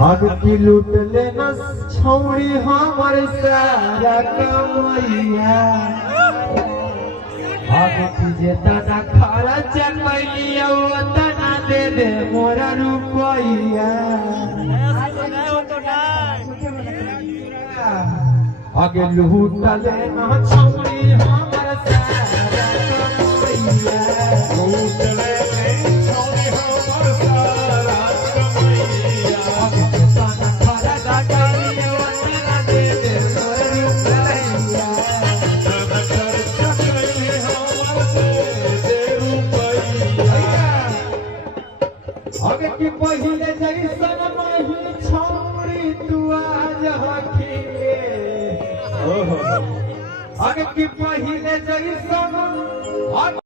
हद की लूट लेना छौड़ी हमर सारा कमैया हद की जे तना खर्च कैलिया वो तना दे दे मोरा रुपैया आगे लूट लेना छौड़ी हमर सारा कमैया लूट लेना छौड़ी हमर सारा आगे की पहिले जैसन नहीं छौड़ी तू आज हखिले आगे की पहिले जैसन